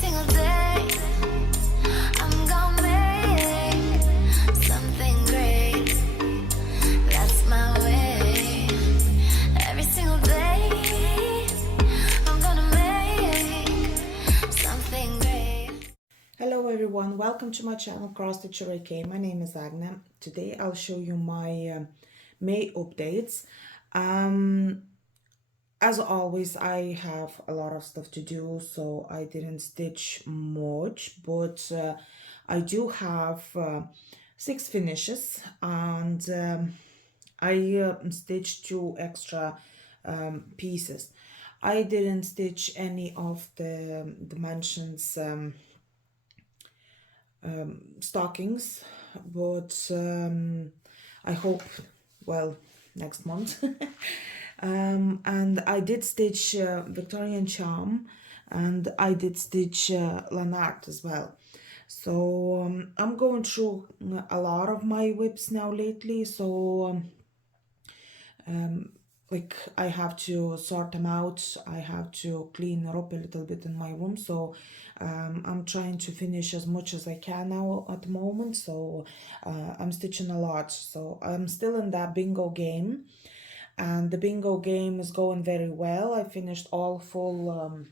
single day I'm gonna make something great. That's my way. Every single day I'm gonna make something great. Hello everyone, welcome to my channel Cross Stitcher AK. My name is Agna. Today I'll show you my May updates. As always, I have a lot of stuff to do, so I didn't stitch much, but I do have 6 finishes, and I stitched 2 extra pieces. I didn't stitch any of the dimensions stockings, but I hope, well, next month. And I did stitch Victorian Charm, and I did stitch Lanart as well. So I'm going through a lot of my whips now lately, so like I have to sort them out. I have to clean up a little bit in my room, so I'm trying to finish as much as I can now at the moment. So I'm stitching a lot, so I'm still in that bingo game, and the bingo game is going very well. I finished all full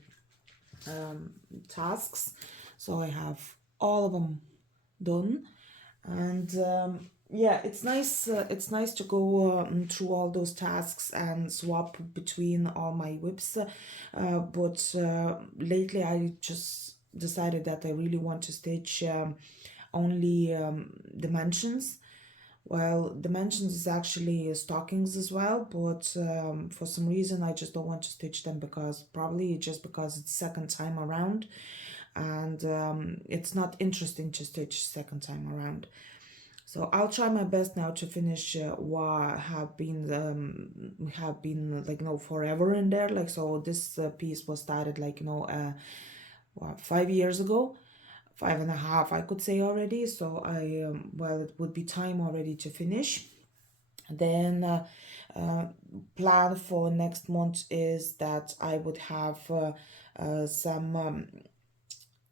tasks, so I have all of them done, and yeah, it's nice to go through all those tasks and swap between all my whips, but lately I just decided that I really want to stitch only dimensions. Well, dimensions is actually stockings as well, but for some reason I just don't want to stitch them, because probably just because it's second time around, and it's not interesting to stitch second time around. So I'll try my best now to finish what have been like, you know, forever in there. Like, so this piece was started like, you know, what, 5 years ago, 5.5 I could say already. So I well, it would be time already to finish. Then plan for next month is that I would have some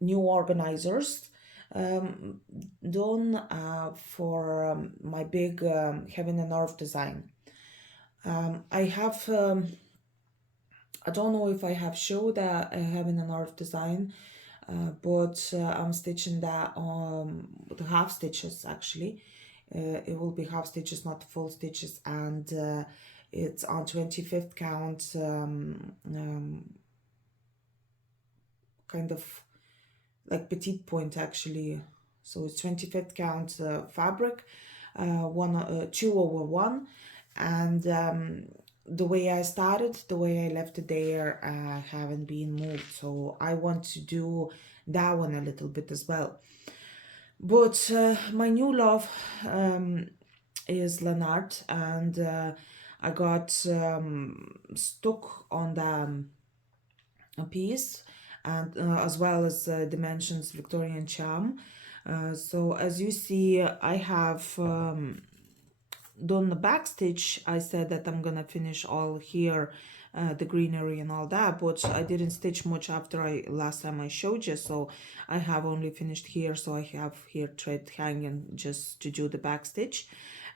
new organizers done for my big heaven and earth design. I have I don't know if I have showed that heaven and earth design, but I'm stitching that on the half stitches actually. It will be half stitches, not full stitches, and it's on 25th count, kind of like petite point actually. So it's 25th count fabric, 2/1, and the way I started, the way I left it there, haven't been moved. So I want to do that one a little bit as well. But my new love is Lanart, and I got stuck on the piece, and as well as Dimensions Victorian Charm. So as you see, I have done the back stitch. I said that I'm gonna finish all here, the greenery and all that, but I didn't stitch much after last time I showed you, so I have only finished here. So I have here thread hanging just to do the back stitch,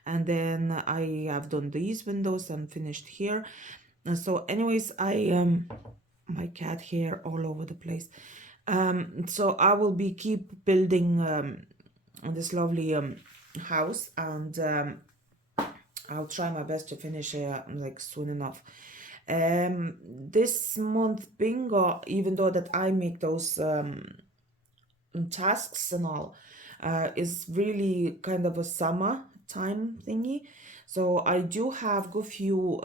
and then I have done these windows and finished here. And so anyways, I my cat hair all over the place. So I will be keep building this lovely house, and I'll try my best to finish like soon enough. This month bingo, even though that I make those tasks and all, is really kind of a summer time thingy. So I do have a few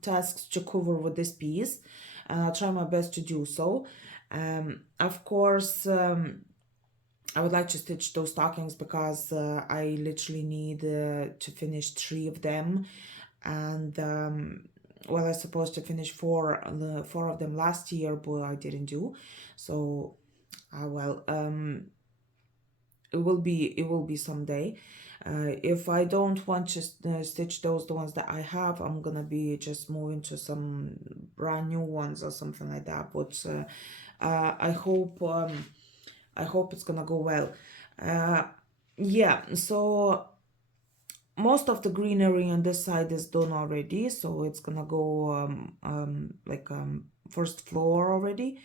tasks to cover with this piece, and I'll try my best to do so. Of course, I would like to stitch those stockings, because I literally need to finish 3 of them, and well, I was supposed to finish 4 of them last year, but I didn't do so. Well, it will be someday. If I don't want to stitch the ones that I have, I'm gonna be just moving to some brand new ones or something like that. But I hope it's gonna go well. Yeah, so most of the greenery on this side is done already, so it's gonna go like first floor already.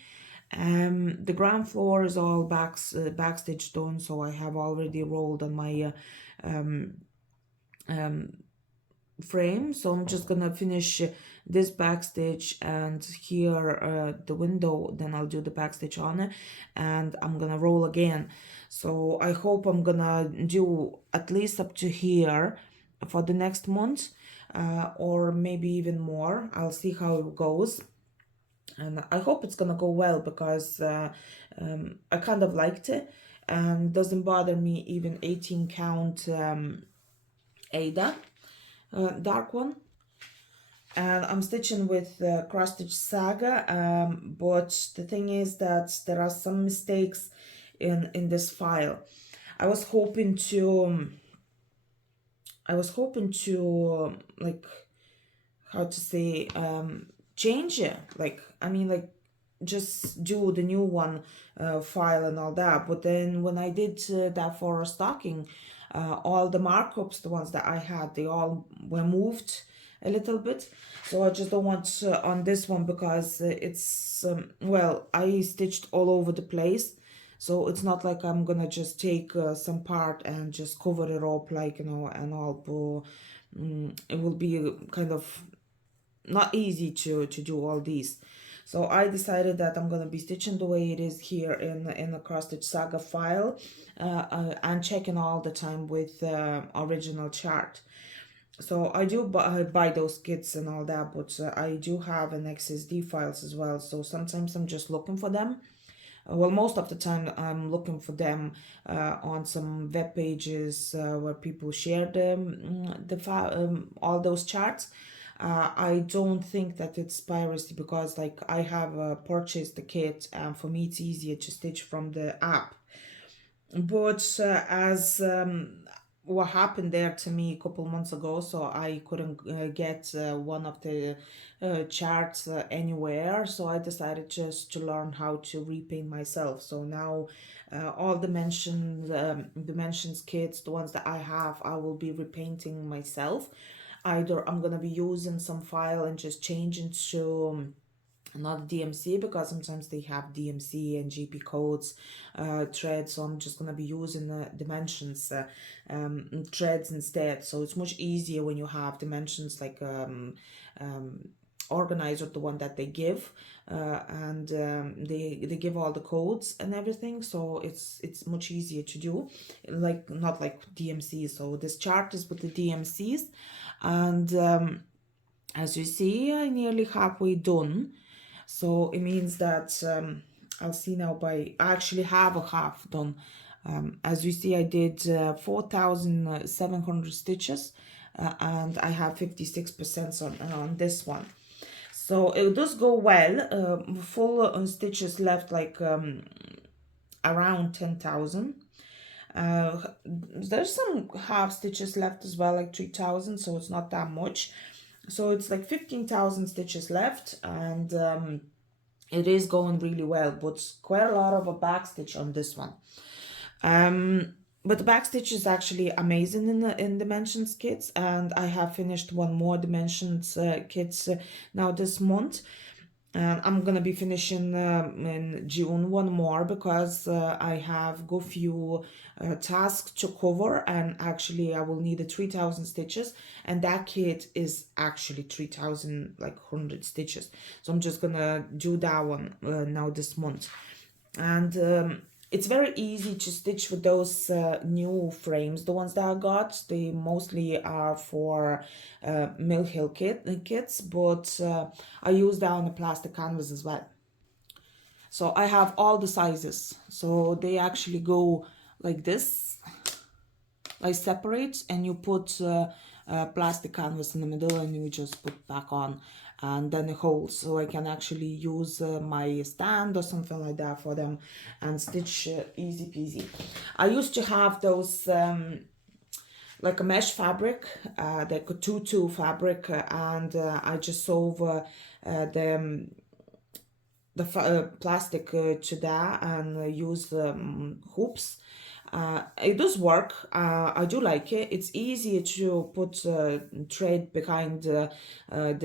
The ground floor is all backstitch done, so I have already rolled on my frame. So I'm just gonna finish this backstitch, and here the window, then I'll do the backstitch on it, and I'm gonna roll again. So I hope I'm gonna do at least up to here for the next month, or maybe even more. I'll see how it goes, and I hope it's gonna go well, because I kind of liked it, and doesn't bother me even 18 count Ada dark one. And I'm stitching with cross stitch Saga, but the thing is that there are some mistakes in this file. I was hoping to like, how to say, change it, like, I mean, like, just do the new one file and all that. But then when I did that for a stocking, all the markups, the ones that I had, they all were moved a little bit. So I just don't want on this one, because it's well, I stitched all over the place, so it's not like I'm gonna just take some part and just cover it up, like, you know, and all. But it will be kind of not easy to do all these. So I decided that I'm gonna be stitching the way it is here in the cross stitch Saga file, and checking all the time with original chart. So I do buy those kits and all that, but I do have an XSD files as well. So sometimes I'm just looking for them. Well, most of the time I'm looking for them on some web pages where people share all those charts. I don't think that it's piracy, because like I have purchased the kit, and for me it's easier to stitch from the app. But as what happened there to me a couple months ago, so I couldn't get one of the charts anywhere, so I decided just to learn how to repaint myself. So now all dimensions kits, the ones that I have, I will be repainting myself. Either I'm gonna be using some file and just changing to not DMC, because sometimes they have DMC and GP codes threads, so I'm just gonna be using the dimensions threads instead. So it's much easier when you have dimensions like organizer, the one that they give, and they give all the codes and everything, so it's much easier to do, like not like DMC. So this chart is with the DMCs, and as you see, I nearly halfway done. So it means that I'll see now, I actually have a half done. As you see, I did 4,700 stitches, and I have 56% on this one. So it does go well. Full stitches left like around 10,000. There's some half stitches left as well, like 3,000, so it's not that much. So it's like 15,000 stitches left, and it is going really well, but quite a lot of a back stitch on this one. But the back stitch is actually amazing in dimensions kits, and I have finished one more dimensions kits now this month. And I'm gonna be finishing in June one more, because I have go few tasks to cover, and actually I will need a 3,000 stitches, and that kit is actually 3,000 like 100 stitches. So I'm just gonna do that one now this month, and it's very easy to stitch with those new frames. The ones that I got, they mostly are for Mill Hill kits, but I use that on the plastic canvas as well. So I have all the sizes. So they actually go like this, like separate, and you put plastic canvas in the middle, and you just put back on, and then a hole, so I can actually use my stand or something like that for them and stitch easy peasy. I used to have those like a mesh fabric, like a tutu fabric, and I just sewed the plastic to that and use hoops. It does work. I do like it. It's easier to put thread behind the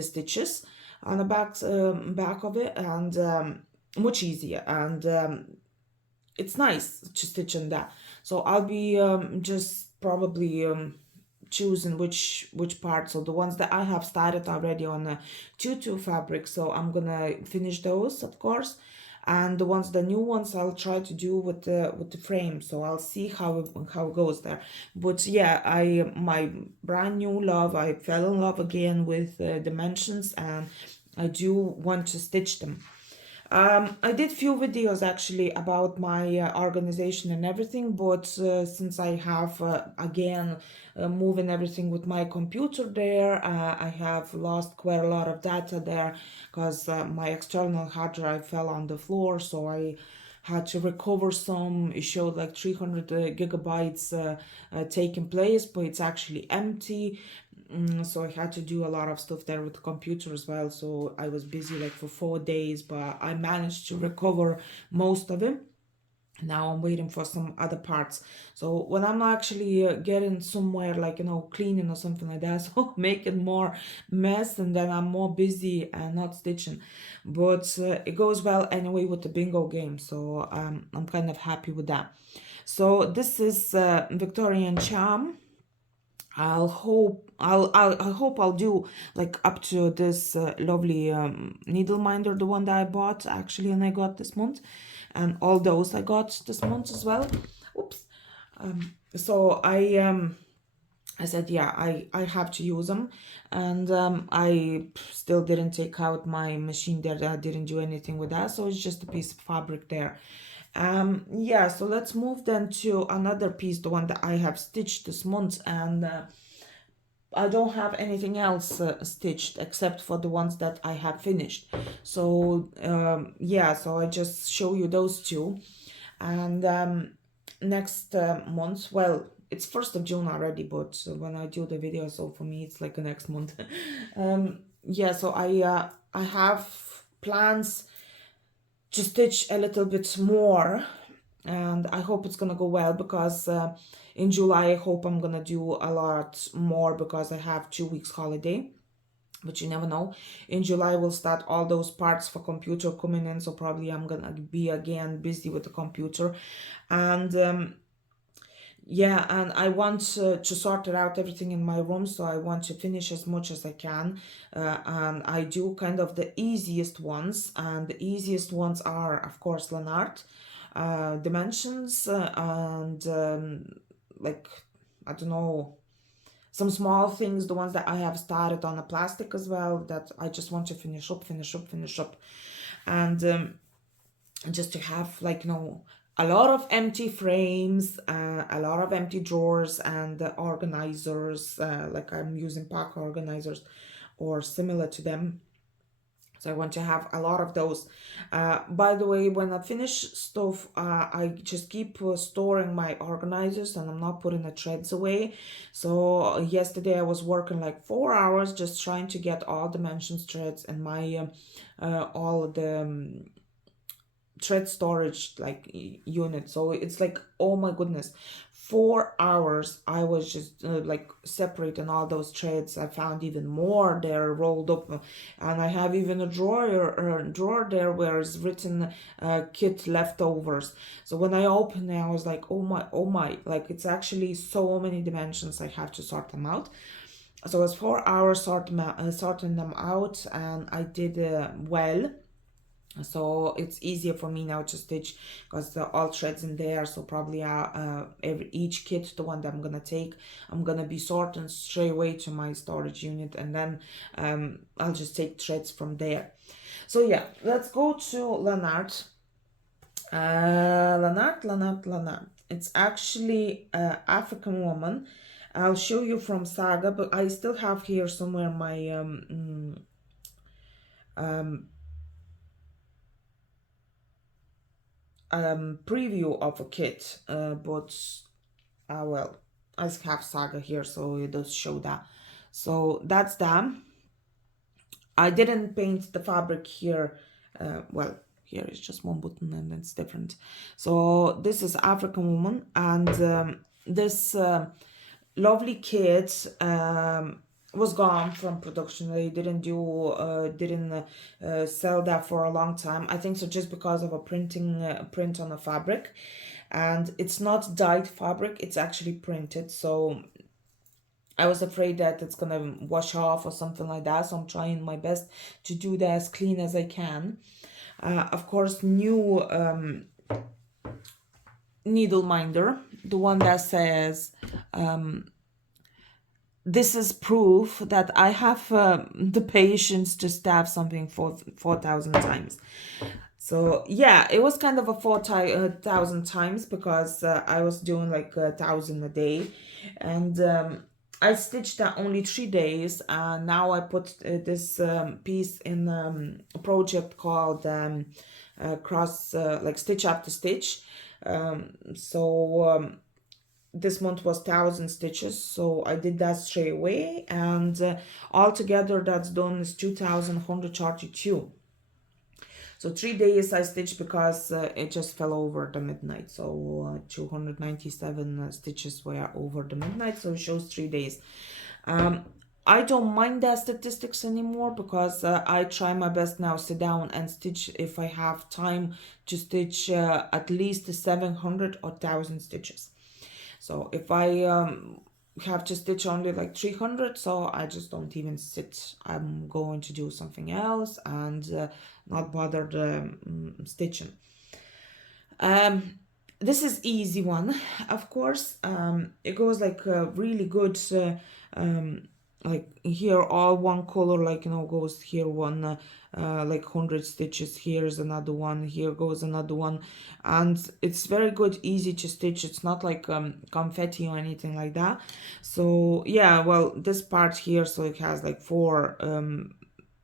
stitches on the back of it, and much easier, and it's nice to stitch in that. So I'll be just probably choosing which parts. So the ones that I have started already on a tutu fabric, so I'm gonna finish those, of course, and the new ones I'll try to do with the frame. So I'll see how it goes there. But yeah, my brand new love, I fell in love again with dimensions, and I do want to stitch them. I did few videos actually about my organization and everything, but since I have again moving everything with my computer there, I have lost quite a lot of data there because my external hard drive fell on the floor, so I had to recover some. It showed like 300 gigabytes taking place, but it's actually empty. So I had to do a lot of stuff there with the computer as well, so I was busy like for 4 days, but I managed to recover most of it. Now I'm waiting for some other parts. So when I'm actually getting somewhere, like, cleaning or something like that, so making more mess, and then I'm more busy and not stitching. But it goes well anyway with the bingo game, so I'm kind of happy with that. So this is Victorian Charm. I hope I'll do like up to this lovely needle minder, the one that I bought actually, and I got this month, and all those I got this month as well. Oops. So I said, yeah, I have to use them, and I still didn't take out my machine there. I didn't do anything with that, so it's just a piece of fabric there. Yeah, so let's move then to another piece, the one that I have stitched this month, and I don't have anything else stitched except for the ones that I have finished. So yeah, so I just show you those two, and next month, well, it's 1st of June already, but when I do the video, so for me it's like the next month. Yeah, so I have plans to stitch a little bit more, and I hope it's gonna go well, because in July I hope I'm gonna do a lot more, because I have 2 weeks holiday. But you never know. In July we'll start all those parts for computer coming in, so probably I'm gonna be again busy with the computer, and yeah, and I want to sort it out everything in my room, so I want to finish as much as I can, and I do kind of the easiest ones, and the easiest ones are, of course, Lanart dimensions, and like, I don't know, some small things, the ones that I have started on a plastic as well, that I just want to finish up, and just to have, like, a lot of empty frames, a lot of empty drawers, and organizers, like I'm using pack organizers or similar to them. So I want to have a lot of those. By the way, when I finish stuff, I just keep storing my organizers, and I'm not putting the threads away. So yesterday I was working like 4 hours just trying to get all dimensions threads and my all the thread storage like unit. So it's like, oh my goodness, 4 hours I was just like separating all those threads. I found even more there rolled up, and I have even a drawer there where it's written kit leftovers. So when I opened it, I was like, oh my, like, it's actually so many dimensions. I have to sort them out. So it's 4 hours sorting them out, and I did well. So it's easier for me now to stitch, because the all threads in there. So probably each kit, the one that I'm gonna take, I'm gonna be sorting straight away to my storage unit, and then I'll just take threads from there. So yeah, let's go to Lanart. Lanart. It's actually an African woman, I'll show you from Saga, but I still have here somewhere my preview of a kit, but well, I have Saga here, so it does show that. So that's them. I didn't paint the fabric here. Well, here is just one button and it's different. So this is African Woman, and this lovely kit was gone from production. They didn't sell that for a long time. I think so, just because of a print on a fabric, and it's not dyed fabric, it's actually printed. So I was afraid that it's gonna wash off or something like that, so I'm trying my best to do that as clean as I can. Of course, new needle minder, the one that says this is proof that I have the patience to stab something for 4,000 times. So yeah, it was kind of a 4,000 times, because I was doing like 1,000 a day, and I stitched that only 3 days. And now I put this piece in a project called like stitch after stitch. This month was 1,000 stitches, so I did that straight away, and altogether that's done is 2,132. So 3 days I stitched, because it just fell over the midnight. So 297 stitches were over the midnight, so it shows 3 days. I don't mind that statistics anymore, because I try my best now, sit down and stitch if I have time to stitch at least 700 or 1,000 stitches. So if I have to stitch only like 300, so I just don't even sit. I'm going to do something else and not bother the stitching. This is easy one, of course. It goes like really good, like here all one color, like, you know, goes here one like 100 stitches, here's another one, here goes another one, and it's very good, easy to stitch. It's not like confetti or anything like that. So yeah, well, this part here, so it has like 4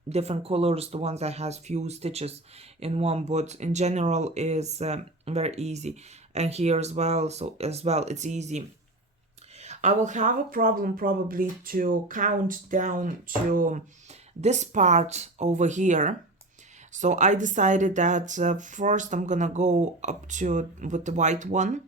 different colors, the ones that has few stitches in one, but in general is very easy. And here as well, so as well it's easy. I will have a problem probably to count down to this part over here. So I decided that first I'm gonna go up to with the white one,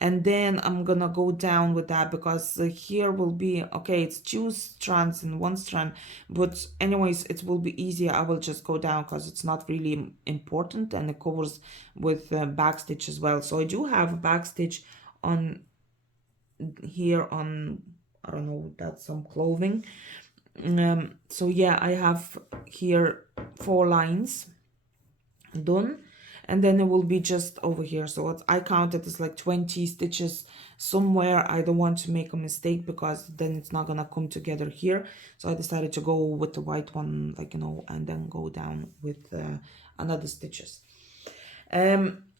and then I'm gonna go down with that, because here will be, okay, it's 2 strands in 1 strand, but anyways it will be easier. I will just go down because it's not really important, and it covers with back stitch as well. So I do have a back stitch on here on, I don't know, that's some clothing. So yeah, I have here 4 lines done, and then it will be just over here. So what I counted is like 20 stitches somewhere. I don't want to make a mistake, because then it's not gonna come together here. So I decided to go with the white one, like, you know, and then go down with another stitches.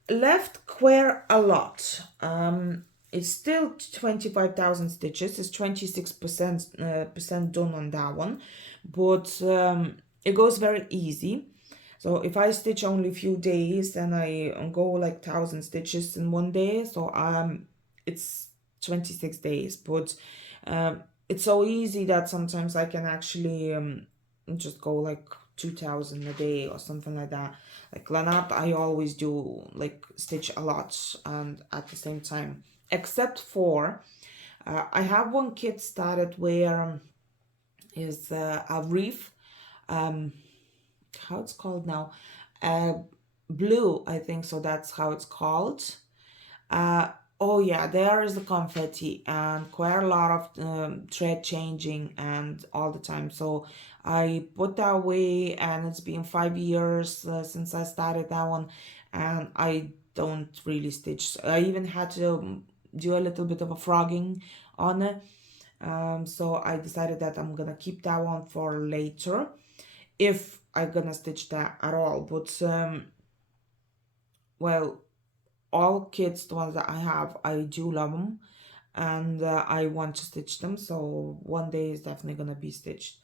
Left quite a lot. It's still 25,000 stitches. It's 26% done on that one, but it goes very easy. So if I stitch only a few days and I go like 1,000 stitches in 1 day, so it's 26 days. But it's so easy that sometimes I can actually just go like 2,000 a day or something like that. Like Lanap, I always do like stitch a lot and at the same time, except for I have one kit started where is a reef, how it's called now, blue, I think so, that's how it's called. Oh yeah, there is the confetti and quite a lot of thread changing and all the time. So I put that away, and it's been 5 years since I started that one, and I don't really stitch. So I even had to do a little bit of a frogging on it. So I decided that I'm gonna keep that one for later, if I'm gonna stitch that at all. But well, all kits, the ones that I have, I do love them. and I want to stitch them, so one day is definitely gonna be stitched.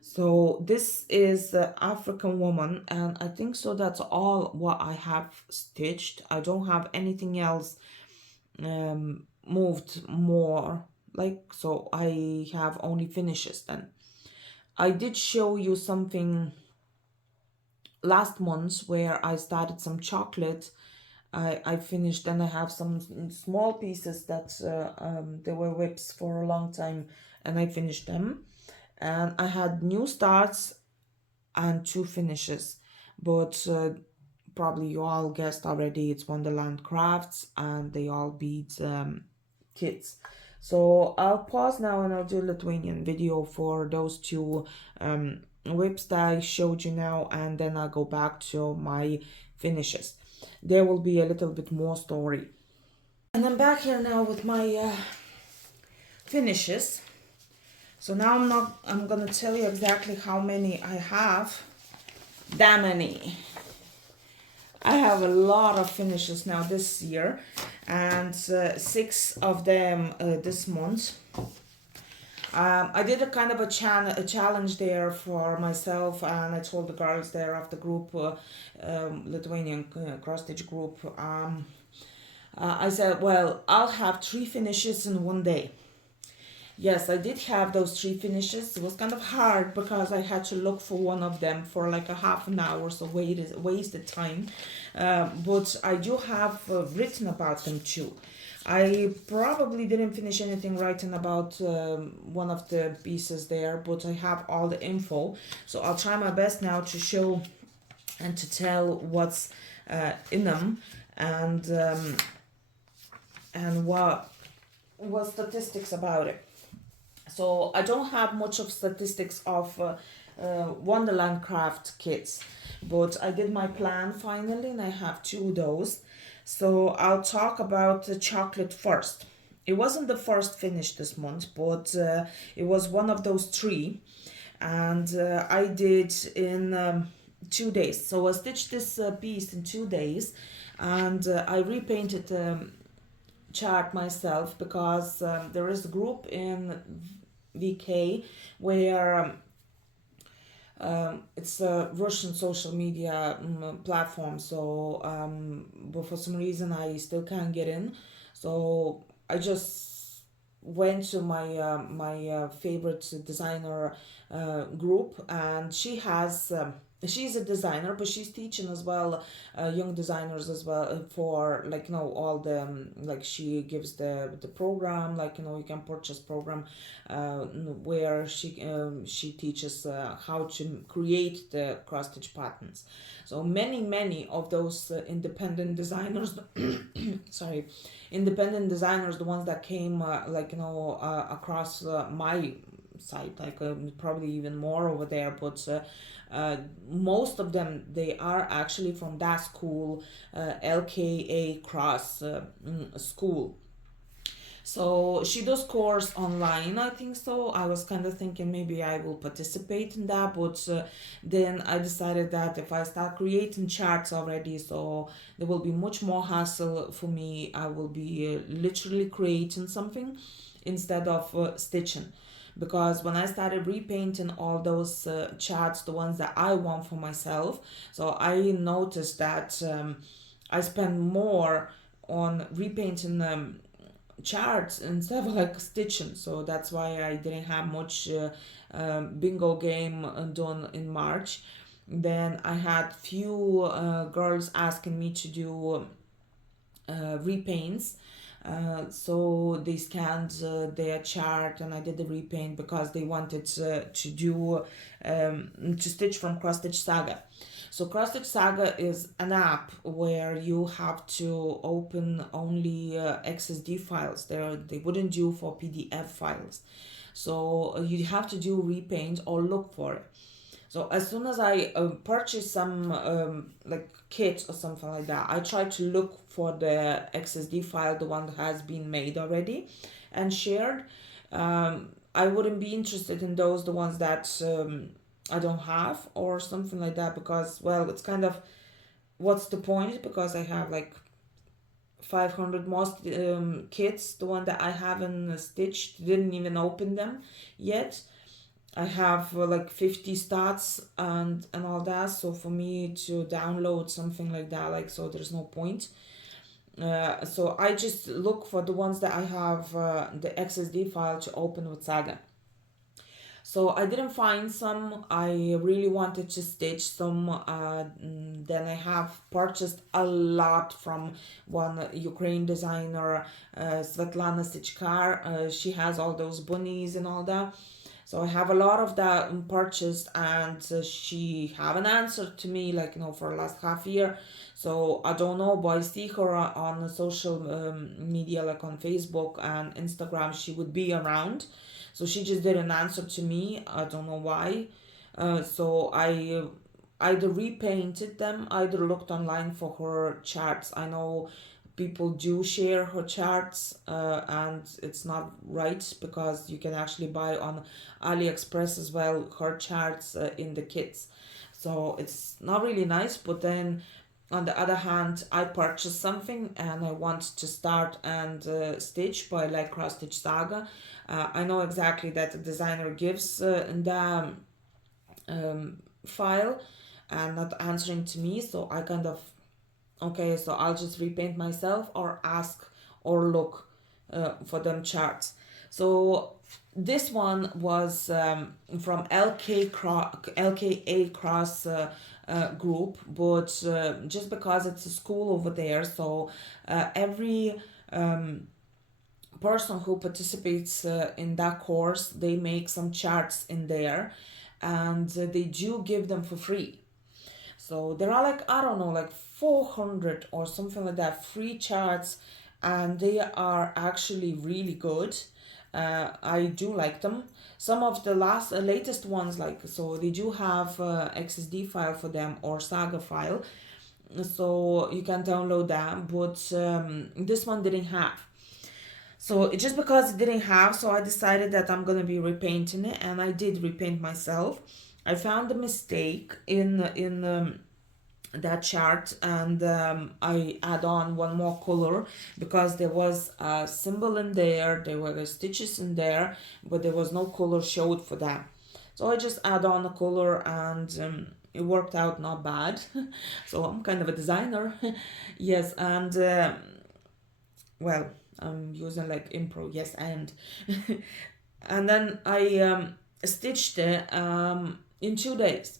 So this is the African woman, and I think so that's all what I have stitched. I don't have anything else moved more, like, so I have only finishes then. I did show you something last month where I started some chocolate. I finished, and I have some small pieces that they were whips for a long time, and I finished them. And I had new starts and two finishes, but probably you all guessed already, it's Wonderland Crafts, and they all beat kits. So I'll pause now and I'll do a Lithuanian video for those two whips that I showed you now, and then I'll go back to my finishes. There will be a little bit more story. And I'm back here now with my finishes. So now I'm gonna tell you exactly how many I have. That many. I have a lot of finishes now this year, and 6 of them this month. I did a kind of a challenge there for myself, and I told the girls there of the group, Lithuanian cross stitch group. I said, well, I'll have 3 finishes in one day. Yes, I did have those 3 finishes. It was kind of hard because I had to look for one of them for like a half an hour, so wasted time. But I do have written about them too. I probably didn't finish anything writing about one of the pieces there, but I have all the info. So I'll try my best now to show and to tell what's in them, and what statistics about it. So I don't have much of statistics of Wonderland Craft kits, but I did my plan finally, and I have 2 of those. So I'll talk about the chocolate first. It wasn't the first finish this month, but it was one of those 3, and I did in 2 days. So I stitched this piece in 2 days, and I repainted the chart myself because there is a group in VK where it's a Russian social media platform, so but for some reason I still can't get in. So I just went to my favorite designer group, and she has she's a designer, but she's teaching as well young designers as well for, like, all the like, she gives the program, like, you can purchase program where she teaches how to create the cross stitch patterns. So many of those independent designers sorry, independent designers, the ones that came across my site, like probably even more over there, but most of them, they are actually from that school, LKA Cross school. So she does course online, I think so. I was kind of thinking maybe I will participate in that, but then I decided that if I start creating charts already, so there will be much more hassle for me. I will be literally creating something instead of stitching. Because when I started repainting all those charts, the ones that I want for myself, so I noticed that I spend more on repainting charts instead of like stitching. So that's why I didn't have much bingo game done in March. Then I had few girls asking me to do repaints. So they scanned their chart, and I did the repaint because they wanted to do to stitch from Cross Stitch Saga. So Cross Stitch Saga is an app where you have to open only XSD files. They wouldn't do for PDF files. So you have to do repaint or look for it. So as soon as I purchase some like kit or something like that, I try to look for the XSD file, the one that has been made already and shared. I wouldn't be interested in those, the ones that I don't have or something like that, because, well, it's kind of, what's the point? Because I have like 500 most kits, the one that I haven't stitched, didn't even open them yet. I have like 50 stats and all that, so for me to download something like that, like, so there's no point. So I just look for the ones that I have the XSD file to open with Saga. So I didn't find some. I really wanted to stitch some. Then I have purchased a lot from one Ukraine designer, Svetlana Stichkar. She has all those bunnies and all that. So I have a lot of that purchased, and she haven't answered to me, like, for the last half year. So I don't know, but I see her on social media, like on Facebook and Instagram. She would be around. So she just didn't answer to me. I don't know why. So I either repainted them, either looked online for her charts. I know people do share her charts, and it's not right, because you can actually buy on AliExpress as well her charts in the kits. So it's not really nice, but then on the other hand, I purchased something and I want to start and stitch, but I like Cross Stitch Saga. I know exactly that the designer gives the file and not answering to me, so I kind of, okay, so I'll just repaint myself or ask or look for them charts. So this one was from LKA Cross group, but just because it's a school over there, so every person who participates in that course, they make some charts in there, and they do give them for free. So there are like, I don't know, like 400 or something like that free charts, and they are actually really good. I do like them. Some of the latest ones, like, so they do have XSD file for them or Saga file, so you can download that, but this one didn't have. So just because it didn't have, so I decided that I'm gonna be repainting it, and I did repaint myself. I found a mistake in that chart, and I add on one more color, because there was a symbol in there, there were stitches in there, but there was no color showed for that. So I just add on a color, and it worked out not bad. So I'm kind of a designer. Yes, and well, I'm using like impro, yes, and and then I stitched it in 2 days.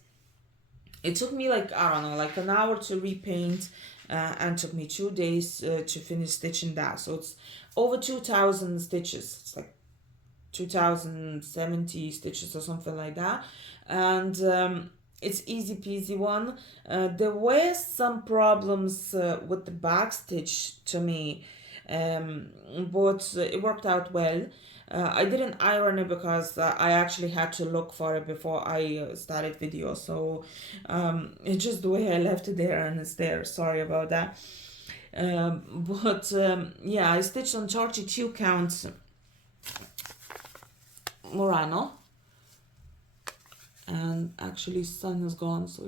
It took me like, I don't know, like an hour to repaint, and took me 2 days to finish stitching that. So it's over 2,000 stitches. It's like 2,070 stitches or something like that. And it's easy peasy one. There were some problems with the back stitch to me, but it worked out well. I didn't iron it because I actually had to look for it before I started video, so it's just the way I left it there, and it's there. Sorry about that. But yeah, I stitched on 32 count Murano, and actually sun is gone, so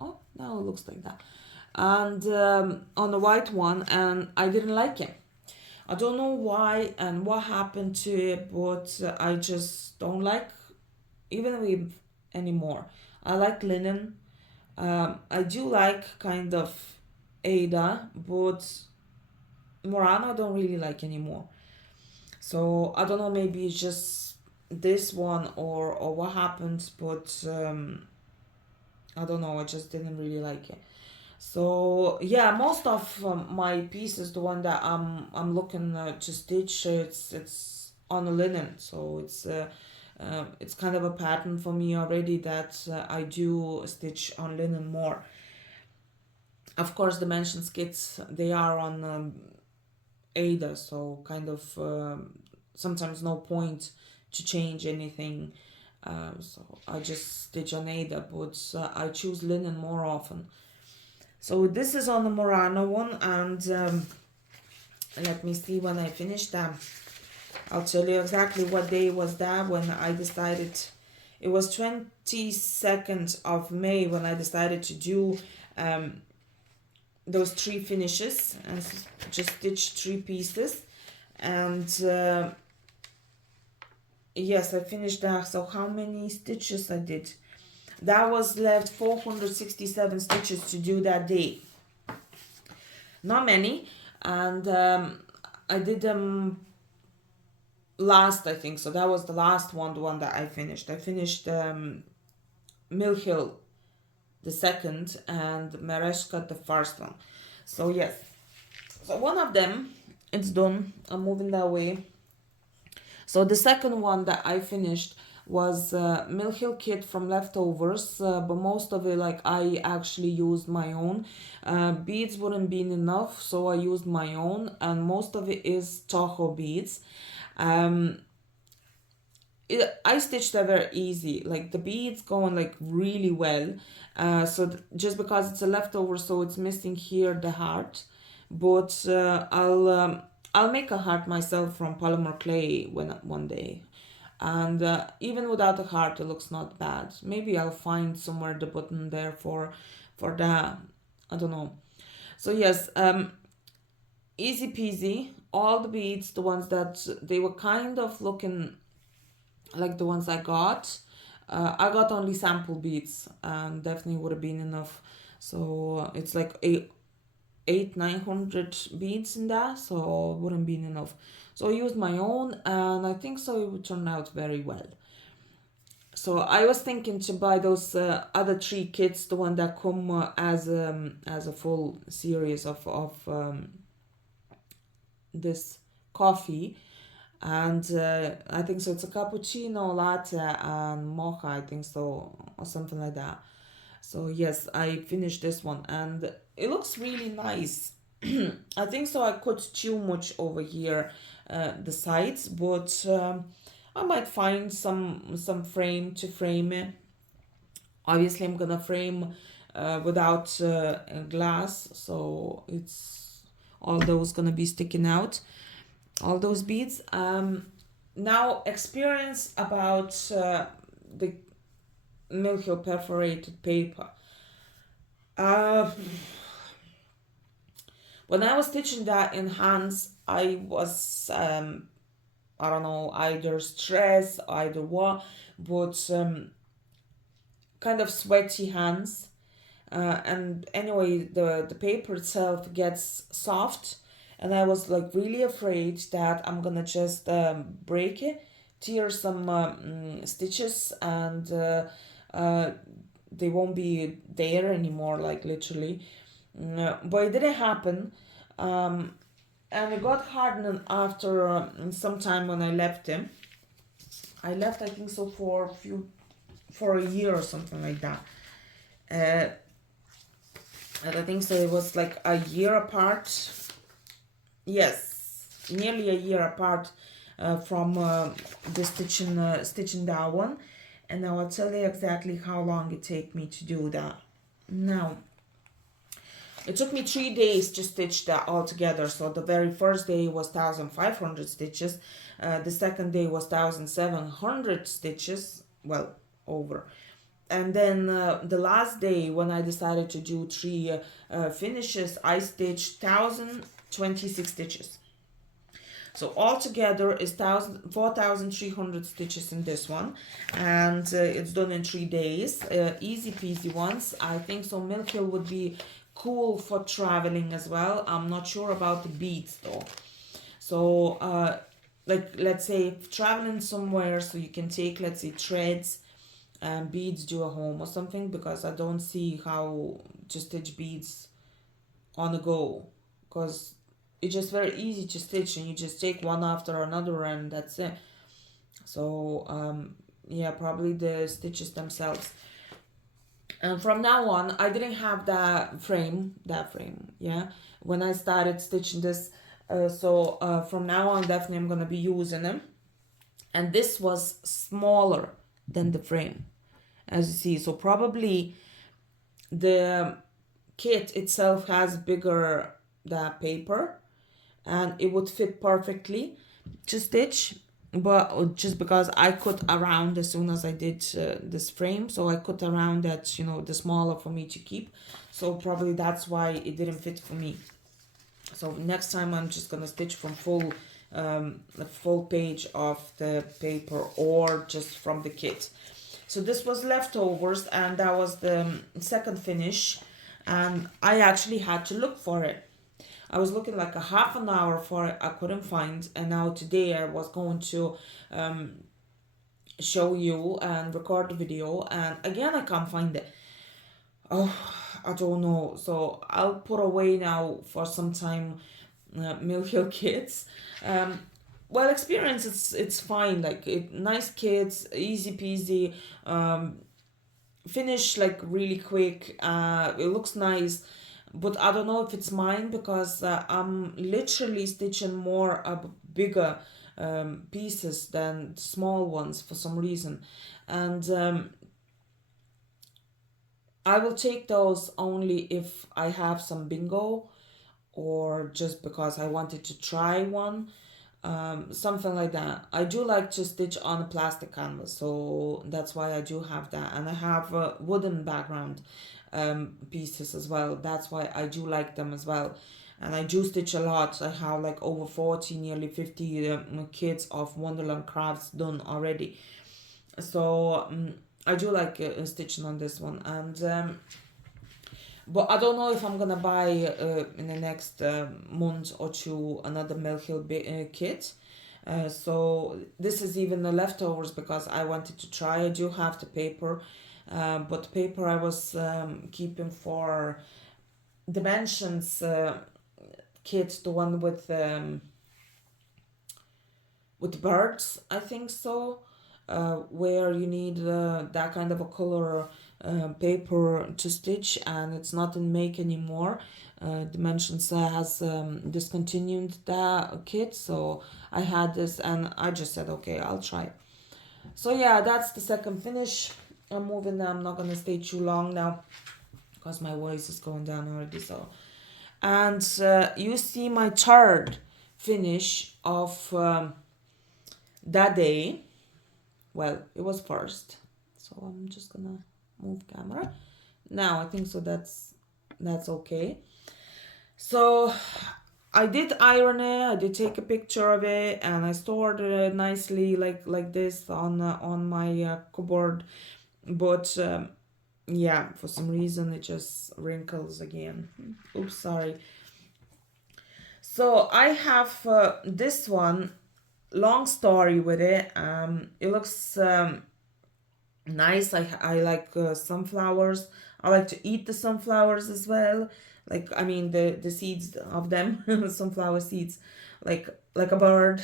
oh, now it looks like that. And on the white one, and I didn't like it. I don't know why and what happened to it, but I just don't like even weave anymore. I like linen. I do like kind of Ada, but Murano I don't really like anymore. So I don't know, maybe it's just this one or what happened, but I don't know, I just didn't really like it. So yeah, most of my pieces, the one that I'm looking to stitch, it's on a linen, so it's kind of a pattern for me already that I do stitch on linen more. Of course, the mentioned skits, they are on Ada, so kind of sometimes no point to change anything. So I just stitch on Ada, but I choose linen more often. So this is on the Murano one, and let me see when I finish that. I'll tell you exactly what day was that when I decided. It was 22nd of May when I decided to do those 3 finishes and just stitch 3 pieces. And yes, I finished that. So how many stitches I did? That was left 467 stitches to do that day. Not many. And I did them last, I think. So that was the last one, the one that I finished. I finished Mill Hill the second and Mereshka the first one. So yes. So one of them, it's done. I'm moving that way. So the second one that I finished was Mill Hill kit from leftovers, but most of it, like, I actually used my own. Beads wouldn't be enough, so I used my own, and most of it is Toho beads. I stitched that very easy, like the beads going like really well. So just because it's a leftover, so it's missing here the heart, but I'll make a heart myself from polymer clay one day. And even without a heart, it looks not bad. Maybe I'll find somewhere the button there for that. I don't know. So yes, easy peasy. All the beads, the ones that they were kind of looking like the ones I got. I got only sample beads, and definitely would have been enough. So it's like 900 beads in that, so it wouldn't been enough. So I used my own, and I think so it would turn out very well. So I was thinking to buy those other 3 kits, the one that come as a full series of this coffee. And I think so it's a cappuccino, latte, and mocha, I think so, or something like that. So yes, I finished this one, and it looks really nice. I think so I cut too much over here, the sides, but I might find some frame to frame it. Obviously I'm gonna frame without glass, so it's all those gonna be sticking out, all those beads. Now, experience about the Mill Hill perforated paper. When I was stitching that in hands, I was I don't know, either stress, either what, but kind of sweaty hands. And anyway, the paper itself gets soft, and I was like really afraid that I'm gonna just break it, tear some stitches, and they won't be there anymore, like literally. But it didn't happen. And it got hardened after some time when I left him. I left, I think so, for a year or something like that. And I think so it was like a year apart. Yes, nearly a year apart from the stitching that one. And now I'll tell you exactly how long it take me to do that. Now, it took me 3 days to stitch that all together. So the very first day was 1,500 stitches. The second day was 1,700 stitches. Well, over. And then the last day, when I decided to do 3 finishes, I stitched 1,026 stitches. So altogether is 4,300 stitches in this one, and it's done in 3 days. Easy peasy ones. I think so Mill Hill would be cool for traveling as well. I'm not sure about the beads though. So like, let's say traveling somewhere, so you can take, let's say, threads and beads to a home or something, because I don't see how to stitch beads on the go, because it's just very easy to stitch, and you just take one after another, and that's it. So yeah, probably the stitches themselves. And from now on, I didn't have that frame, yeah, when I started stitching this. So from now on, definitely I'm gonna be using them. And this was smaller than the frame, as you see. So probably the kit itself has bigger the paper, and it would fit perfectly to stitch. but just because I cut around as soon as I did this frame, so I cut around that, you know, the smaller for me to keep. So probably that's why it didn't fit for me. So next time I'm just gonna stitch from the full page of the paper or just from the kit. So this was leftovers, and that was the second finish, and I actually had to look for it. I was looking like a half an hour for it, I couldn't find, and now today I was going to show you and record the video, and again I can't find it. Oh, I don't know. So I'll put away now for some time Mill Hill Kids. Well, experience, it's fine. Like nice kids, easy peasy. Finish like really quick. It looks nice, but I don't know if it's mine because I'm literally stitching more bigger pieces than small ones for some reason, and I will take those only if I have some bingo or just because I wanted to try one, something like that. I do like to stitch on a plastic canvas, so that's why I do have that. And I have wooden background pieces as well. That's why I do like them as well. And I do stitch a lot. I have like over 40, nearly 50 kits of Wonderland Crafts done already. So I do like stitching on this one, and but I don't know if I'm gonna buy in the next month or two another Mill Hill kit. So this is even the leftovers because I wanted to try. I do have the paper, but the paper I was keeping for Dimensions kit, the one with birds, I think so. Where you need that kind of a color paper to stitch, and it's not in make anymore. Dimensions has discontinued that kit, so I had this and I just said okay, I'll try. So yeah, that's the second finish. I'm moving now. I'm not gonna stay too long now because my voice is going down already. So, and you see my third finish of that day. Well, it was first, so I'm just gonna move camera now. I think so that's okay. So I did iron it, I did take a picture of it, and I stored it nicely like this on my cupboard, but yeah, for some reason it just wrinkles again. Oops, sorry. So I have this one, long story with it. It looks nice. I like sunflowers. I like to eat the sunflowers as well. Like, I mean the seeds of them, sunflower seeds, like a bird.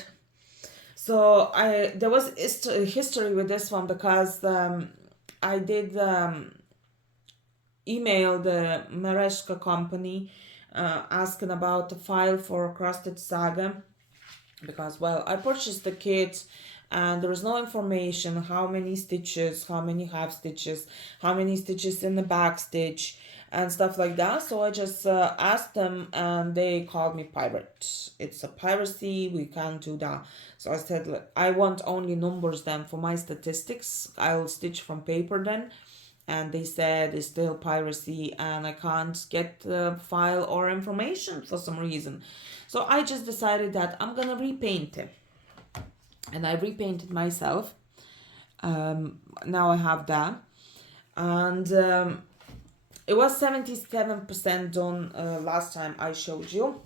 So there was history with this one because I did email the Mereshka company asking about the file for Cross Stitch Saga, because well, I purchased the kit and there is no information how many stitches, how many half stitches, how many stitches in the back stitch and stuff like that. So I just asked them and they called me pirate. It's a piracy, we can't do that. So I said, look, I want only numbers then for my statistics. I'll stitch from paper then. And they said it's still piracy and I can't get the file or information for some reason. So I just decided that I'm gonna repaint it. And I repainted myself. Now I have that. And it was 77% done last time I showed you.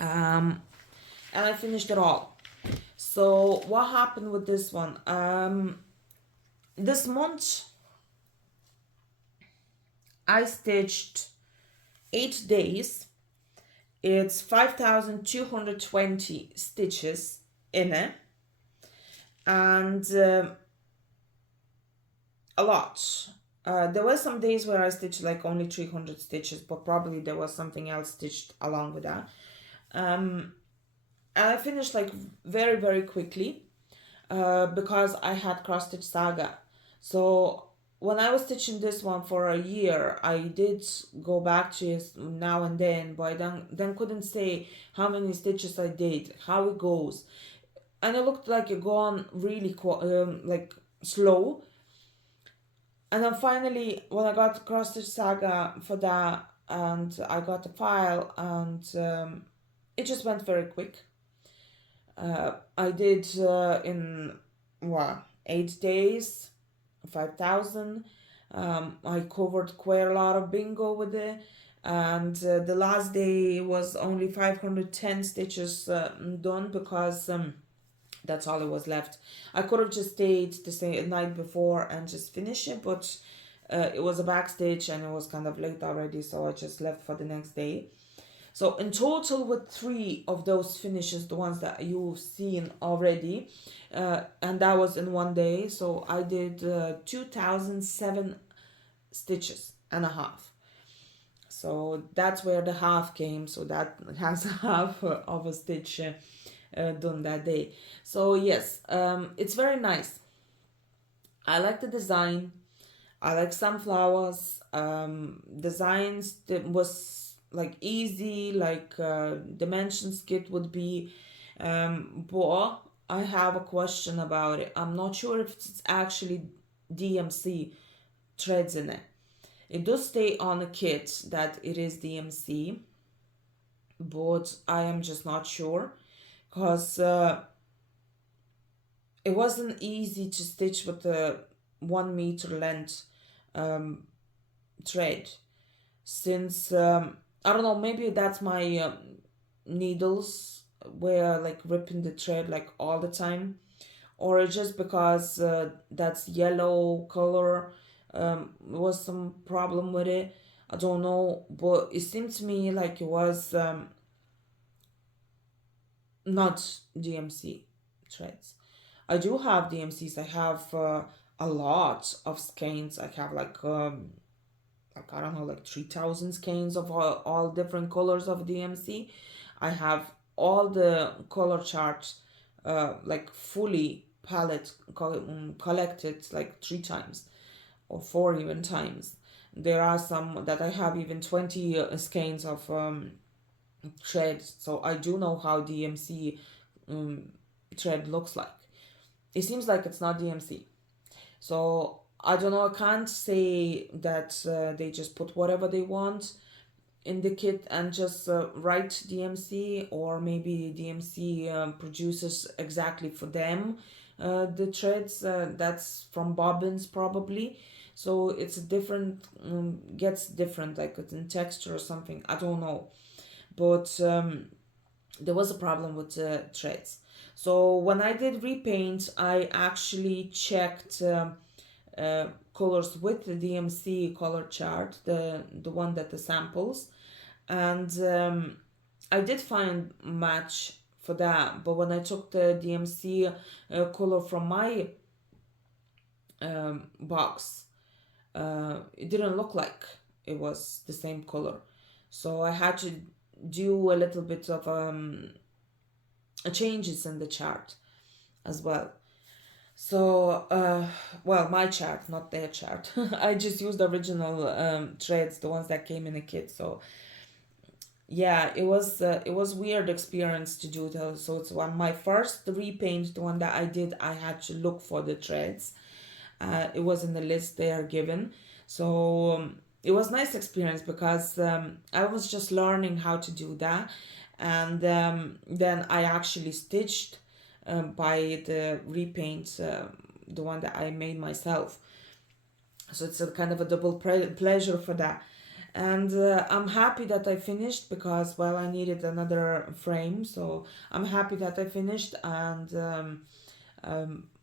And I finished it all. So what happened with this one? This month I stitched 8 days. It's 5,220 stitches in it, and a lot. There were some days where I stitched like only 300 stitches, but probably there was something else stitched along with that. And I finished like very, very quickly because I had Cross Stitch Saga. So when I was stitching this one for a year, I did go back to it now and then, but I then couldn't say how many stitches I did, how it goes. and it looked like it gone really like slow. And then finally, when I got Cross Stitch Saga for that, and I got the file, and it just went very quick. I did in what 8 days, 5,000. I covered quite a lot of bingo with it, and the last day was only 510 stitches done, because that's all it was left. I could have just stayed the same night before and just finish it, but it was a back stitch and it was kind of late already, so I just left for the next day. So in total, with 3 of those finishes, the ones that you've seen already, and that was in one day, so I did 2007 stitches and a half. So that's where the half came, so that has half of a stitch done that day. So yes, it's very nice. I like the design. I like sunflowers. Designs that was like easy, like dimensions kit would be. But I have a question about it. I'm not sure if it's actually DMC threads in it. It does stay on the kit that it is DMC, but I am just not sure, because it wasn't easy to stitch with a 1 meter length thread, since I don't know, maybe that's my needles were like ripping the thread like all the time, or just because that's yellow color was some problem with it. I don't know, but it seemed to me like it was not DMC threads. I do have DMCs. I have a lot of skeins. I have like I don't know, like 3,000 skeins of all different colors of DMC. I have all the color charts like fully collected like 3 times or 4 even times. There are some that I have even 20 skeins of thread, so I do know how DMC thread looks like. It seems like it's not DMC, so I don't know. I can't say that they just put whatever they want in the kit and just write DMC, or maybe DMC produces exactly for them the threads that's from bobbins probably, so it's a different gets different, like it's in texture or something, I don't know. But there was a problem with the threads. So when I did repaint, I actually checked colors with the DMC color chart, the one that the samples, and I did find match for that. But when I took the DMC color from my box, it didn't look like it was the same color, so I had to do a little bit of changes in the chart as well. So well, my chart, not their chart. I just used the original threads, the ones that came in a kit. So yeah, it was weird experience to do that. So it's one my first repaint, the one that I did, I had to look for the threads. It was in the list they are given. So it was nice experience, because I was just learning how to do that, and then I actually stitched by the repaint, the one that I made myself. So it's a kind of a double pleasure for that. And I'm happy that I finished, because well, I needed another frame, so I'm happy that I finished. And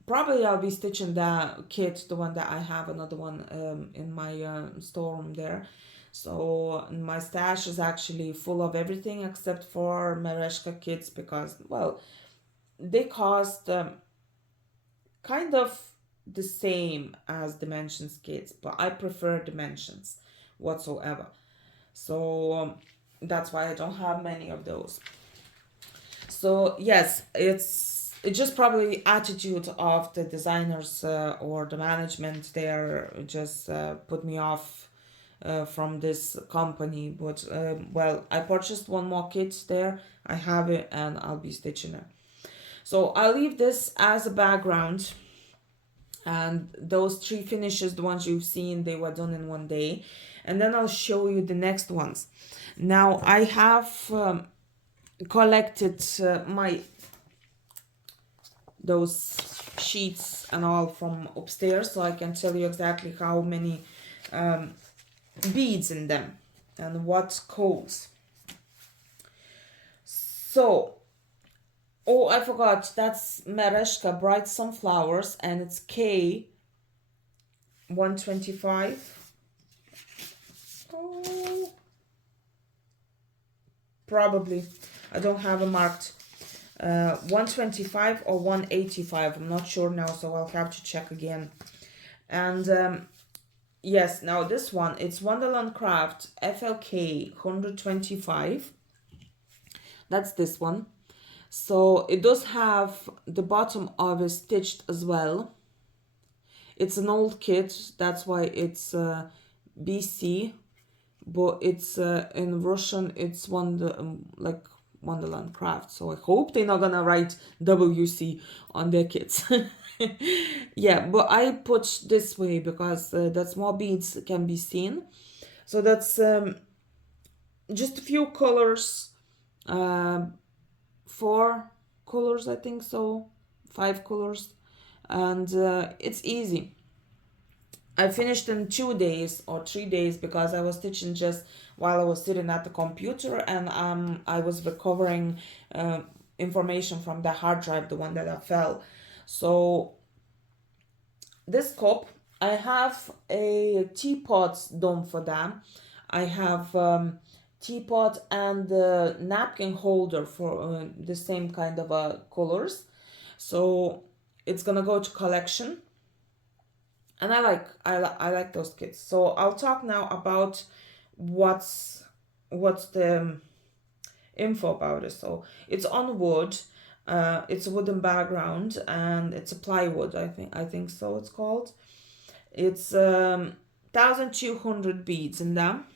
probably I'll be stitching that kit, the one that I have, another one in my storeroom there. So my stash is actually full of everything except for Mereshka kits, because well, they cost kind of the same as Dimensions kits, but I prefer Dimensions whatsoever. So that's why I don't have many of those. So yes, it's just probably attitude of the designers or the management there just put me off from this company. But well, I purchased one more kit there. I have it and I'll be stitching it. So I'll leave this as a background, and those 3 finishes, the ones you've seen, they were done in one day, and then I'll show you the next ones. Now I have collected my those sheets and all from upstairs, so I can tell you exactly how many beads in them and what codes. So, oh, I forgot, that's Mereshka Bright Sunflowers, and it's K 125. Oh, probably. I don't have a marked 125 or 185. I'm not sure now, so I'll have to check again. And yes, now this one, it's Wonderland Craft FLK 125. That's this one. So it does have the bottom of it stitched as well. It's an old kit, that's why it's BC, but it's in Russian, it's like Wonderland Craft. So I hope they're not gonna write WC on their kits. Yeah, but I put this way because that's more beads can be seen. So that's just a few colors, 4 colors, I think so, 5 colors, and it's easy. I finished in 2 days or 3 days because I was stitching just while I was sitting at the computer, and I was recovering information from the hard drive, the one that I fell. So this cup, I have a teapot done for them. I have teapot and the napkin holder for the same kind of colors. So it's gonna go to collection, and I like those kits. So I'll talk now about what's the info about it. So it's on wood. It's a wooden background, and it's a plywood. I think so. It's called. It's 1,200 beads in them.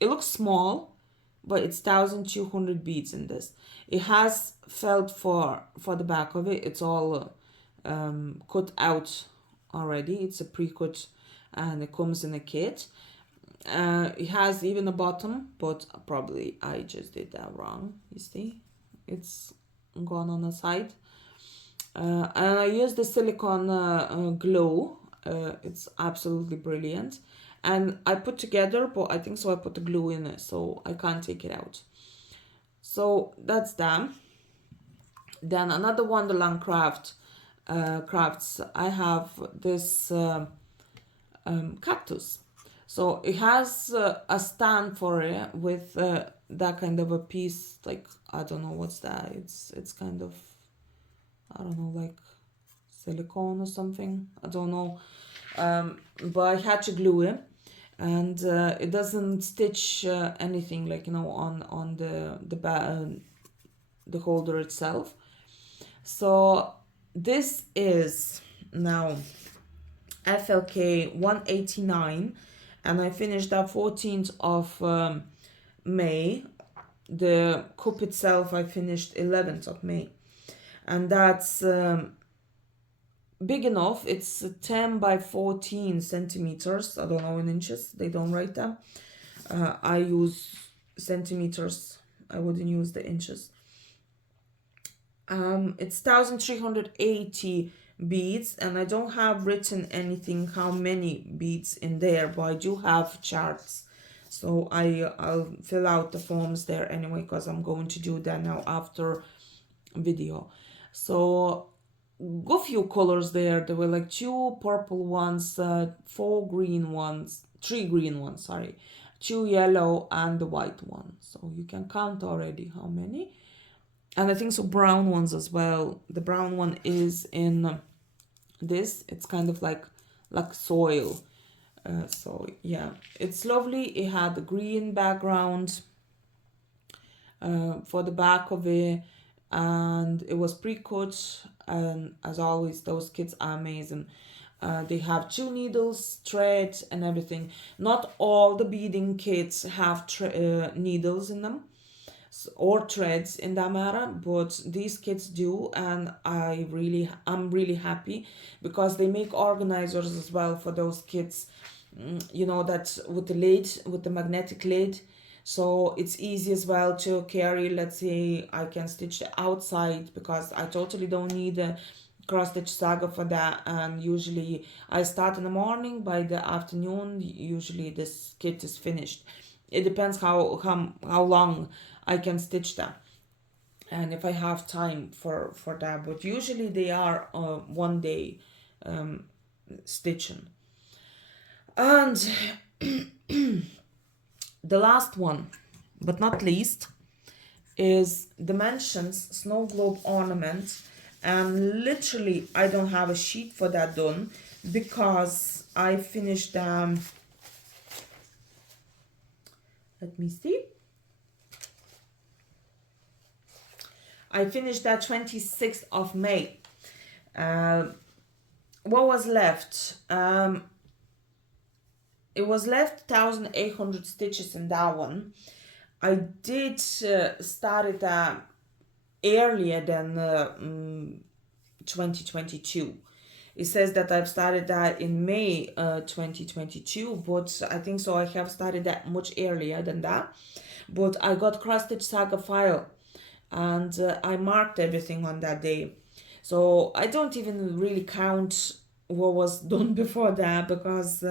It looks small, but it's 1,200 beads in this. It has felt for the back of it. It's all cut out already. It's a pre-cut, and it comes in a kit. It has even a bottom, but probably I just did that wrong. You see, it's gone on the side. And I use the silicone glue. It's absolutely brilliant. And I put together, but I think so I put the glue in it, so I can't take it out. So that's them. Then another Wonderland crafts. I have this cactus. So it has a stand for it with that kind of a piece, like, I don't know what's that. It's kind of, I don't know, like silicone or something. I don't know. But I had to glue it, and it doesn't stitch anything, like, you know, on the holder itself. So this is now FLK 189, and I finished that 14th of May. The cup itself I finished 11th of May, and that's big enough. It's 10 by 14 centimeters. I don't know in inches, they don't write them. I use centimeters, I wouldn't use the inches. It's 1,380 beads, and I don't have written anything how many beads in there, but I do have charts. So I'll fill out the forms there anyway, because I'm going to do that now after video. So a few colors there. There were like 2 purple ones, 4 green ones, 3 green ones, sorry, 2 yellow, and the white one. So you can count already how many. And I think so brown ones as well. The brown one is in this. It's kind of like soil. So yeah, it's lovely. It had the green background for the back of it, and it was pre-cut. And as always, those kits are amazing. They have 2 needles, thread, and everything. Not all the beading kits have needles in them. or threads in that matter, but these kits do, and I'm really happy because they make organizers as well for those kits. You know, that with the lid, with the magnetic lid, so it's easy as well to carry. Let's say I can stitch the outside because I totally don't need a cross stitch saga for that, and usually I start in the morning. By the afternoon usually this kit is finished. It depends how long I can stitch that, and if I have time for that, but usually they are 1 day stitching. And the last one but not least is Dimensions Snow Globe Ornament, and literally I don't have a sheet for that done because I finished let me see, I finished that 26th of May. What was left? It was left 1,800 stitches in that one. I did start it earlier than 2022. It says that I've started that in May 2022, but I think so I have started that much earlier than that. But I got Cross Stitch Saga file, and I marked everything on that day. So I don't even really count what was done before that because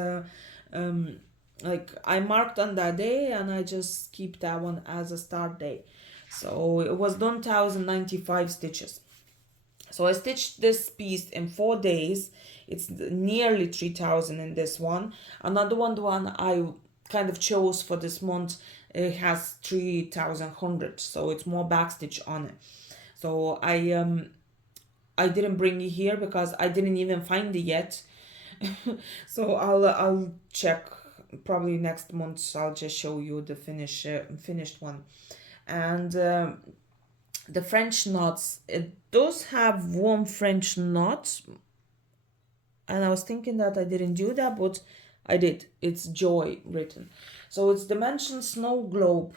like I marked on that day and I just keep that one as a start day. So it was done 1,095 stitches. So I stitched this piece in 4 days. It's nearly 3,000 in this one. Another one, the one I kind of chose for this month, it has 3,100, so it's more backstitch on it. So I didn't bring it here because I didn't even find it yet. So I'll check probably next month. I'll just show you the finished one. And the French knots, it does have one French knot, and I was thinking that I didn't do that, but I did. It's Joy written. So it's Dimension Snow Globe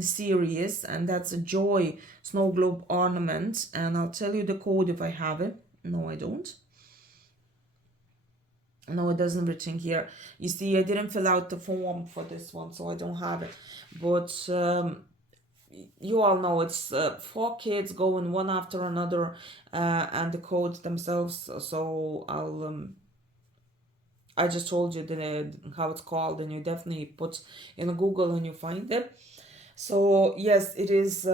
series, and that's a Joy Snow Globe ornament. And I'll tell you the code if I have it. No, I don't. No, it doesn't written here. You see, I didn't fill out the form for this one, so I don't have it. But you all know it's 4 kids going one after another, and the codes themselves. So I just told you how it's called, and you definitely put in Google and you find it. So yes, it is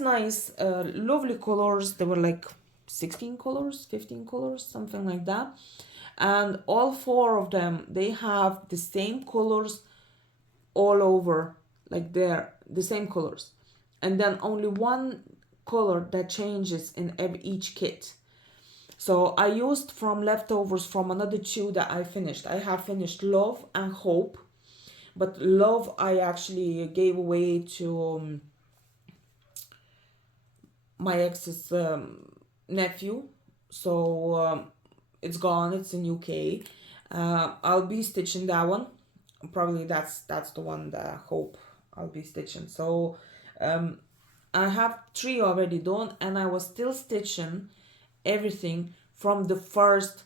nice, lovely colors. There were like 16 colors, 15 colors, something like that. And all 4 of them, they have the same colors all over, like they're the same colors. And then only one color that changes in each kit. So I used from leftovers from another 2 that I finished. I have finished Love and Hope, but Love I actually gave away to my ex's nephew. So it's gone, it's in UK. I'll be stitching that one. Probably that's the one that Hope I'll be stitching. So I have 3 already done, and I was still stitching everything from the first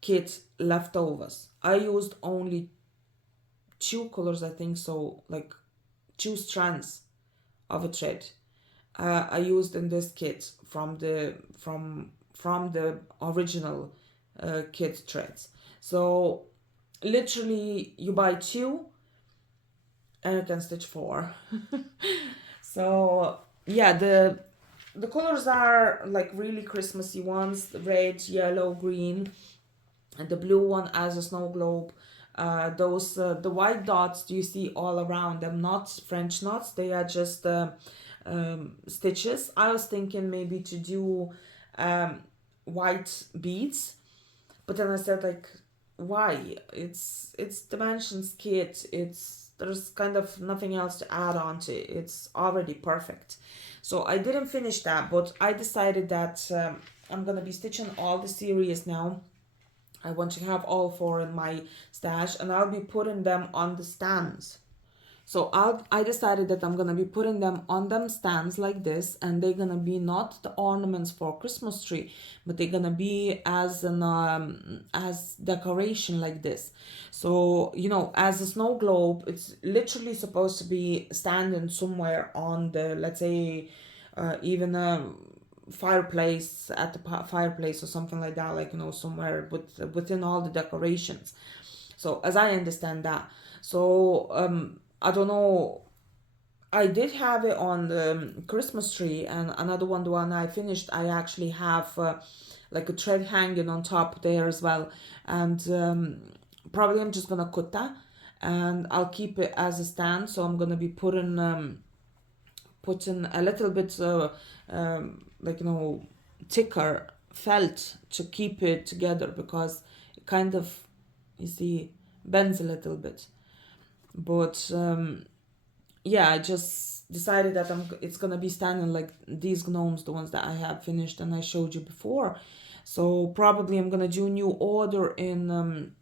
kit leftovers. I used only 2 colors, I think, so like 2 strands of a thread I used in this kit from the original kit threads. So literally you buy 2 and you can stitch 4. So yeah, the colors are like really Christmassy ones: red, yellow, green, and the blue one as a snow globe. Those the white dots you see all around them, not French knots, they are just stitches. I was thinking maybe to do white beads, but then I said, like, why? It's Dimensions kit. There's kind of nothing else to add on to it. It's already perfect. So I didn't finish that, but I decided that I'm gonna be stitching all the series now. I want to have all 4 in my stash, and I'll be putting them on the stands. So I decided that I'm gonna be putting them on them stands like this, and they're gonna be not the ornaments for Christmas tree, but they're gonna be as an as decoration like this. So you know, as a snow globe, it's literally supposed to be standing somewhere on the, let's say, even a fireplace, at the fireplace or something like that, like, you know, somewhere within all the decorations. So as I understand that. So I don't know. I did have it on the Christmas tree, and another one, the one I finished, I actually have like a thread hanging on top there as well. And probably I'm just gonna cut that, and I'll keep it as a stand. So I'm gonna be putting a little bit like, you know, thicker felt to keep it together, because it kind of, you see, bends a little bit. But yeah, I just decided that it's gonna be standing like these gnomes, the ones that I have finished and I showed you before. So probably I'm gonna do a new order in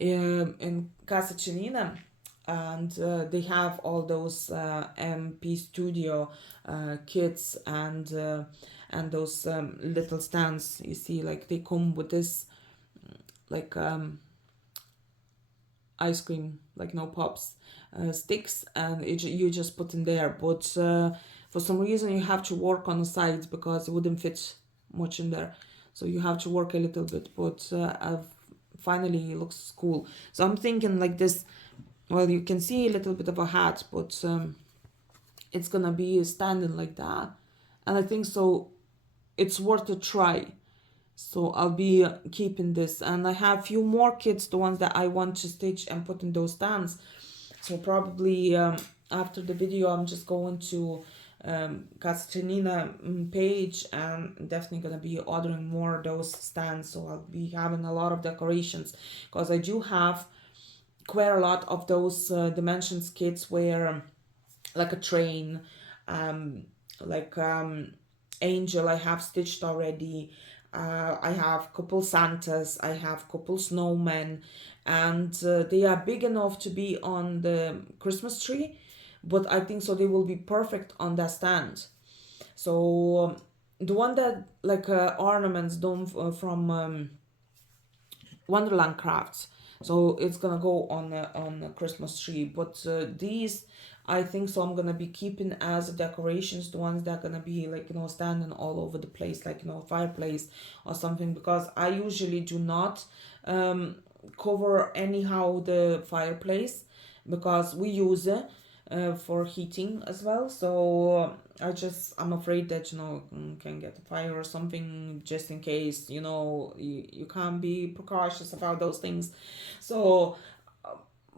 Casa Cellina, and they have all those MP Studio kits, and those little stands. You see, like they come with this, like ice cream, like no pops, sticks, and you just put in there. But for some reason you have to work on the sides because it wouldn't fit much in there, so you have to work a little bit. But I've finally, it looks cool. So I'm thinking like this. Well, you can see a little bit of a hat, but it's gonna be standing like that, and I think so it's worth a try. So I'll be keeping this, and I have a few more kits, the ones that I want to stitch and put in those stands. So probably after the video I'm just going to Castellina page, and definitely gonna be ordering more of those stands. So I'll be having a lot of decorations, because I do have quite a lot of those dimensions kits where like a train, like angel I have stitched already. I have couple Santas, I have couple snowmen, and they are big enough to be on the Christmas tree, but I think so they will be perfect on that stand. So the one that like ornaments done from Wonderland Crafts, so it's gonna go on a Christmas tree. But these, I think so I'm gonna be keeping as decorations, the ones that are gonna be like, you know, standing all over the place, like, you know, fireplace or something, because I usually do not cover anyhow the fireplace, because we use it for heating as well. So I'm afraid that, you know, can get a fire or something, just in case, you know, you can't be precautious about those things. So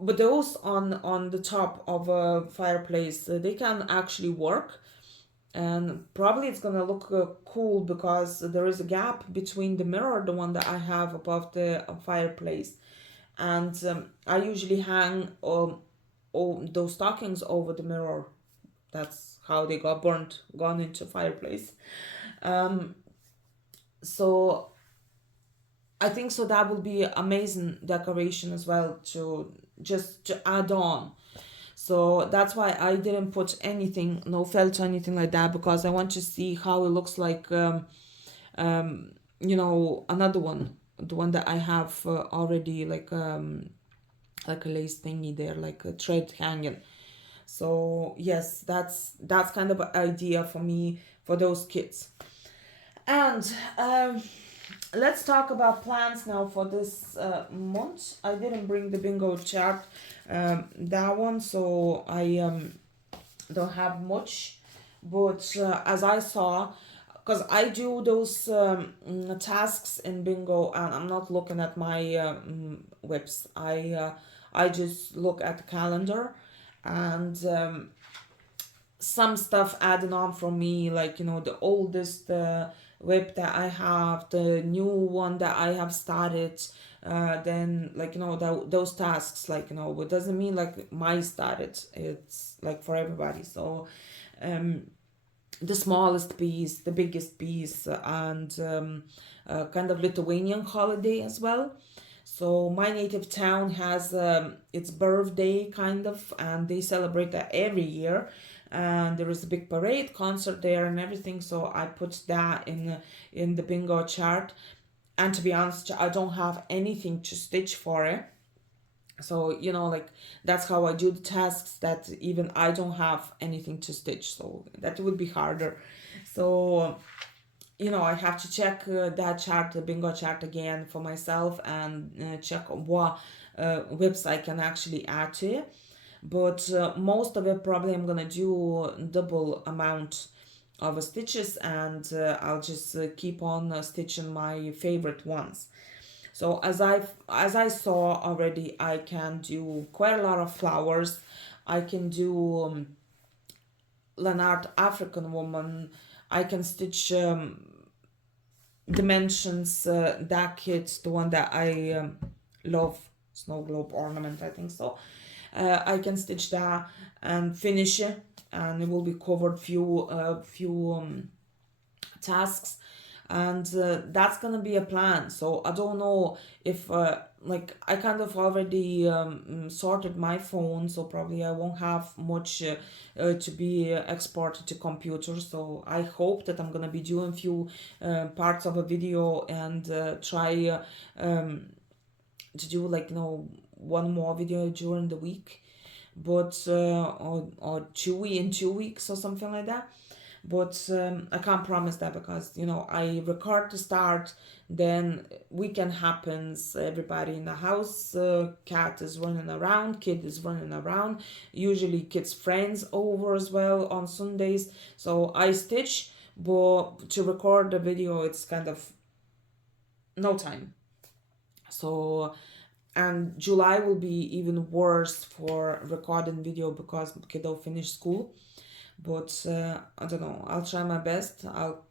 but those on the top of a fireplace, they can actually work, and probably it's gonna look cool, because there is a gap between the mirror, the one that I have above the fireplace, and I usually hang those stockings over the mirror. That's how they got gone into fireplace. So I think so that will be amazing decoration as well, to just to add on. So that's why I didn't put anything, no felt or anything like that, because I want to see how it looks like. You know, another one, the one that I have already, like a lace thingy there, like a thread hanging. So yes, that's kind of an idea for me for those kits. And let's talk about plans now for this month. I didn't bring the bingo chart, that one, so I don't have much. But as I saw, because I do those tasks in bingo, and I'm not looking at my whips. I just look at the calendar, and some stuff adding on from me, like, you know, the oldest whip that I have, the new one that I have started, then, like, you know, those tasks, like, you know, it doesn't mean like my started, it's like for everybody. So the smallest piece, the biggest piece, and kind of Lithuanian holiday as well. So my native town has its birthday kind of, and they celebrate that every year. And there is a big parade, concert there, and everything. So I put that in the bingo chart. And to be honest, I don't have anything to stitch for it. So like, that's how I do the tasks, that even I don't have anything to stitch, so that would be harder. So I have to check that chart, the bingo chart, again for myself, and check what whips I can actually add to it. But most of it probably I'm gonna do double amount of stitches, and I'll just keep on stitching my favorite ones. So as I saw already, I can do quite a lot of flowers. I can do Lanard African woman. I can stitch dimensions, that kit, the one that I love, snow globe ornament, I think so. I can stitch that and finish it, and it will be covered few tasks, and that's gonna be a plan. So I don't know if like, I kind of already sorted my phone, so probably I won't have much to be exported to computer. So I hope that I'm gonna be doing few parts of a video, and try to do, like, one more video during the week, but or in 2 weeks or something like that. But I can't promise that, because I record to start, then weekend happens, everybody in the house, cat is running around, kid is running around, usually kids friends over as well on Sundays. So I stitch, but to record the video, it's kind of no time. So, and July will be even worse for recording video, because kiddo finished school. But I don't know, I'll try my best. I'll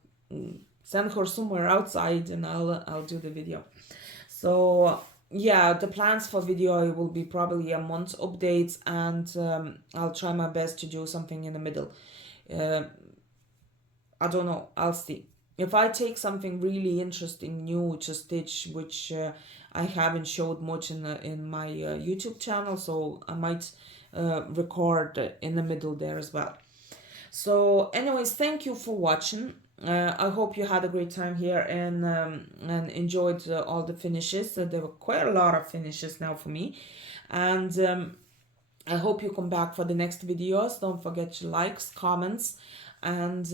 send her somewhere outside, and I'll do the video. So yeah, the plans for video will be probably a month updates, and I'll try my best to do something in the middle. I don't know, I'll see. If I take something really interesting new to stitch, which I haven't showed much in my YouTube channel, so I might record in the middle there as well. So anyways, thank you for watching. I hope you had a great time here, and enjoyed all the finishes. There were quite a lot of finishes now for me, and I hope you come back for the next videos. Don't forget your likes, comments, and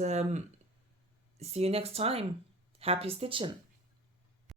see you next time. Happy stitching!